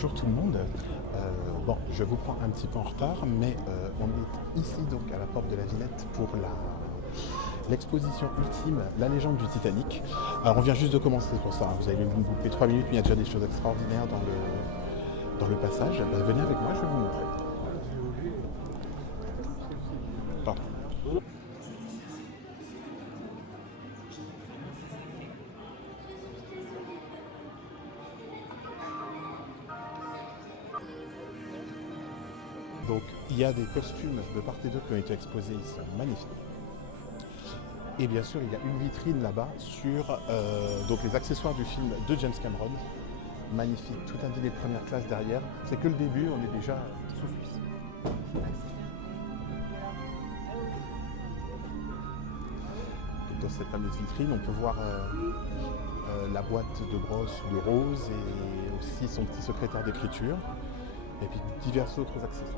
Bonjour tout le monde. Bon, je vous prends un petit peu en retard, mais on est ici donc à la porte de la Villette pour l'exposition ultime, la légende du Titanic. Alors on vient juste de commencer pour ça, hein. Vous allez vous louper 3 minutes, mais il y a déjà des choses extraordinaires dans le passage. Ben, venez avec moi, je vais vous montrer. Pardon. Donc il y a des costumes de part et d'autre qui ont été exposés, ils sont magnifiques. Et bien sûr, il y a une vitrine là-bas sur donc les accessoires du film de James Cameron. Magnifique, tout un dîner de première classe derrière. C'est que le début, on est déjà sous fusil. Dans cette fameuse vitrine, on peut voir la boîte de brosse de Rose et aussi son petit secrétaire d'écriture. Et puis divers autres accessoires.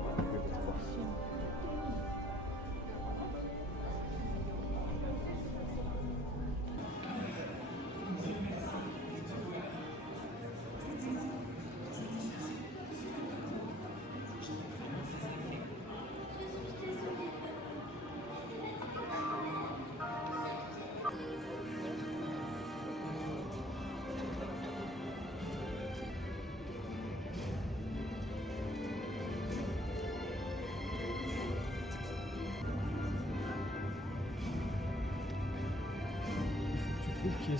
Qui est...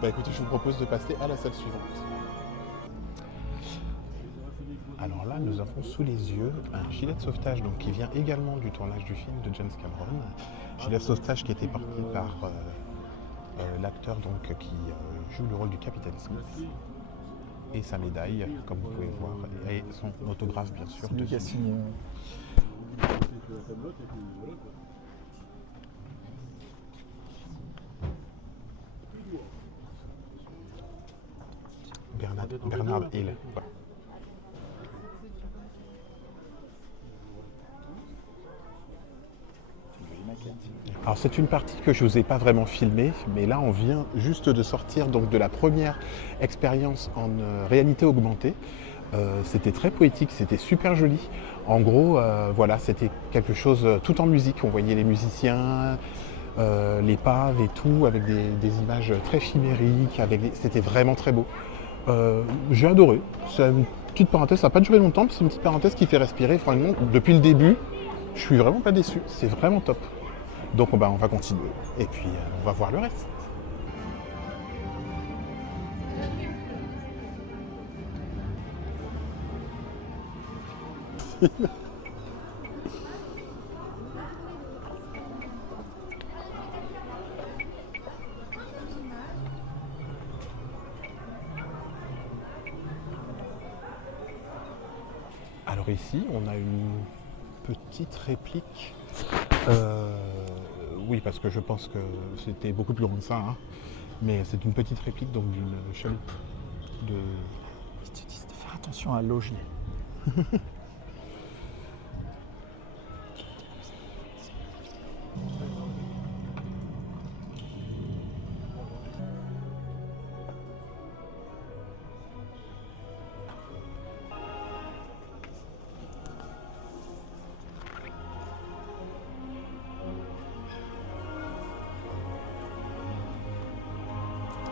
Bah écoutez, je vous propose de passer à la salle suivante. Alors là, nous avons sous les yeux un gilet de sauvetage donc, qui vient également du tournage du film de James Cameron. Gilet de sauvetage qui a été porté par l'acteur donc, qui joue le rôle du capitaine Smith. Et sa médaille, comme vous pouvez voir, et son autographe bien sûr. Celui qui a signé. Bernard Hill. Voilà. Alors c'est une partie que je ne vous ai pas vraiment filmée, mais là on vient juste de sortir donc, de la première expérience en réalité augmentée. C'était très poétique, c'était super joli. En gros, voilà, c'était quelque chose tout en musique. On voyait les musiciens, l'épave et tout, avec des images très chimériques, c'était vraiment très beau. J'ai adoré. C'est une petite parenthèse, ça n'a pas duré longtemps, mais c'est une petite parenthèse qui fait respirer. Franchement, depuis le début, je suis vraiment pas déçu. C'est vraiment top. Donc on va continuer et puis on va voir le reste. Alors ici, on a une petite réplique. Oui, parce que je pense que c'était beaucoup plus grand que ça. Hein. Mais c'est une petite réplique donc d'une chaloupe de... Ils te disent de faire attention à l'eau gelée.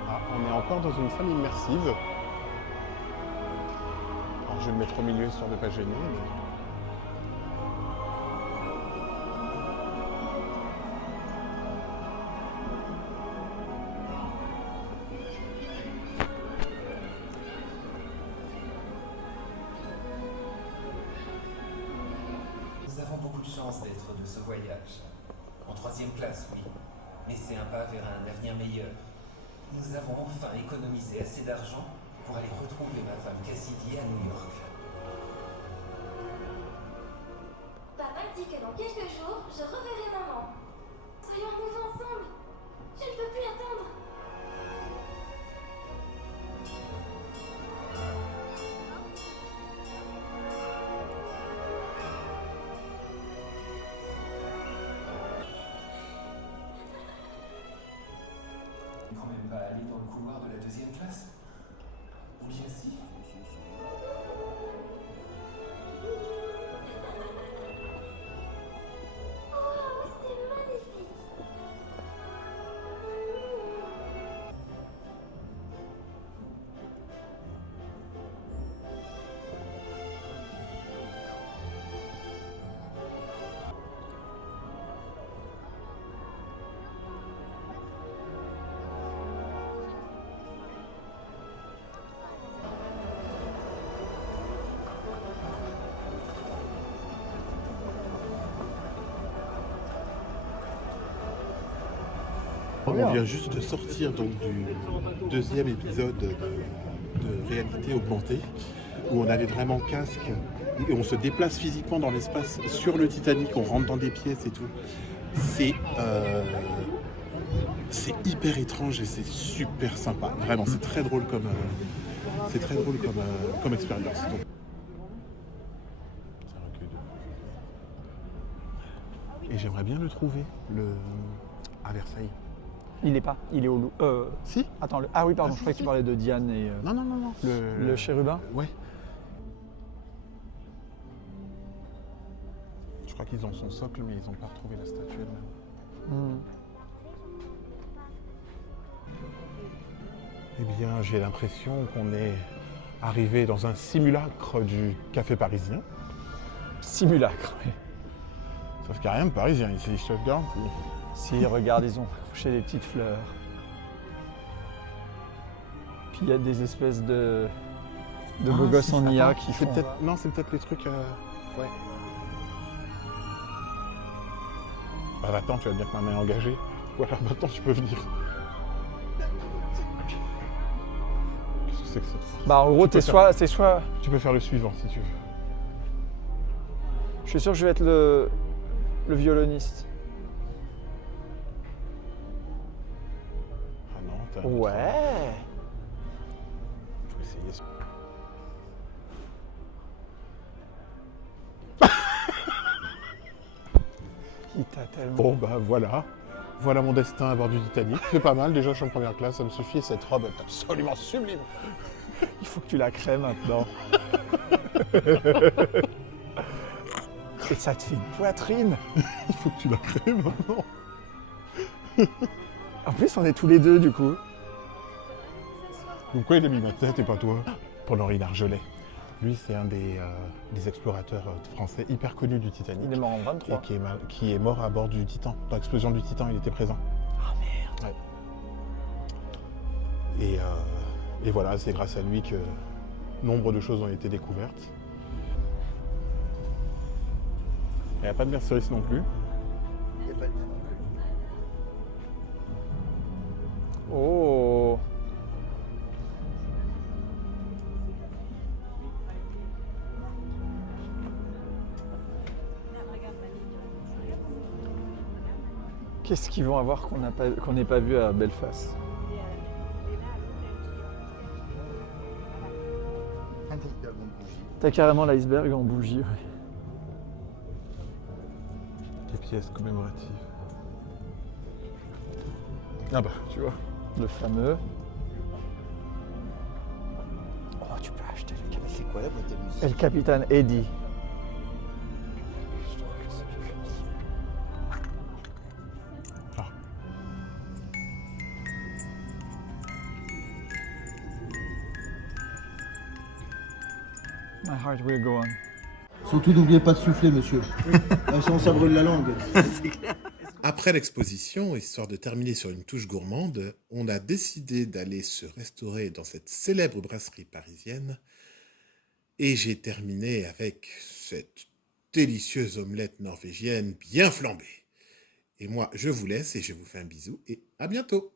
Ah, on est encore dans une salle immersive. Alors je vais le mettre au milieu histoire de ne pas gêner. Mais... Nous avons beaucoup de chance d'être de ce voyage. En 3e classe, oui. mais c'est un pas vers un avenir meilleur. Nous avons enfin économisé assez d'argent pour aller retrouver ma femme Cassidy à New York. Papa dit que dans quelques jours, je reverrai maman. Soyons à nouveau ensemble. Je ne peux plus attendre. Quand même pas aller dans le couloir de la deuxième classe. Ou bien si. Oh, c'est magnifique. On vient juste de sortir donc du deuxième épisode de réalité augmentée, où on avait vraiment casque et on se déplace physiquement dans l'espace sur le Titanic, on rentre dans des pièces et tout. C'est hyper étrange et c'est super sympa. Vraiment, c'est très drôle comme expérience. Donc, ça recule. Et j'aimerais bien le trouver à Versailles. Il est pas, il est au Louvre. Si. Attends, ah oui, pardon, Ah, je croyais que tu parlais de Diane et Non. le chérubin. Ouais. Je crois qu'ils ont son socle, mais ils n'ont pas retrouvé la statue elle-même. Hmm. Eh bien, j'ai l'impression qu'on est arrivé dans un simulacre du café parisien. Simulacre, oui. Sauf qu'il n'y a rien de parisien ici, je te le garantis. Si, regarde, ils ont accroché des petites fleurs. Puis il y a des espèces de beaux gosses en IA qui font... Non, c'est peut-être les trucs... Ouais. Bah attends, tu vas me dire que ma main est engagée. Voilà, maintenant tu peux venir. Qu'est-ce que c'est que ça? Bah en gros, c'est soit... Tu peux faire le suivant si tu veux. Je suis sûr que je vais être le violoniste. Ah non, t'as un autre. Ouais. Faut essayer ça. Il t'a tellement... Bon bah voilà. Voilà mon destin à bord du Titanic. C'est pas mal, déjà je suis en première classe, ça me suffit. Et cette robe est absolument sublime. Il faut que tu la crées maintenant. Et ça te fait une poitrine. Il faut que tu la crées maintenant. En plus, on est tous les deux du coup. Pourquoi il a mis ma tête et pas toi? Paul-Henri Dargelet. Lui, c'est un des explorateurs français hyper connus du Titanic. Il est mort en 23. Et qui est mort à bord du Titan. Dans l'explosion du Titan, il était présent. Ah merde. Ouais. Et voilà, c'est grâce à lui que nombre de choses ont été découvertes. Il n'y a pas de Merceris non plus. Il n'y a pas de mien non plus. Oh. Qu'est-ce qu'ils vont avoir qu'on n'ait pas vu à Belfast? Un iceberg en bougie. T'as carrément l'iceberg en bougie, oui. Des pièces commémoratives. Ah bah, tu vois. Le fameux. Oh, tu peux acheter le Mais capitaine. c'est quoi la boîte à musique? Et le capitaine Eddie. Ah. My heart will go on. Surtout n'oubliez pas de souffler, monsieur. Sinon ça brûle la langue. Après l'exposition, histoire de terminer sur une touche gourmande, on a décidé d'aller se restaurer dans cette célèbre brasserie parisienne. Et j'ai terminé avec cette délicieuse omelette norvégienne bien flambée. Et moi, je vous laisse et je vous fais un bisou et à bientôt.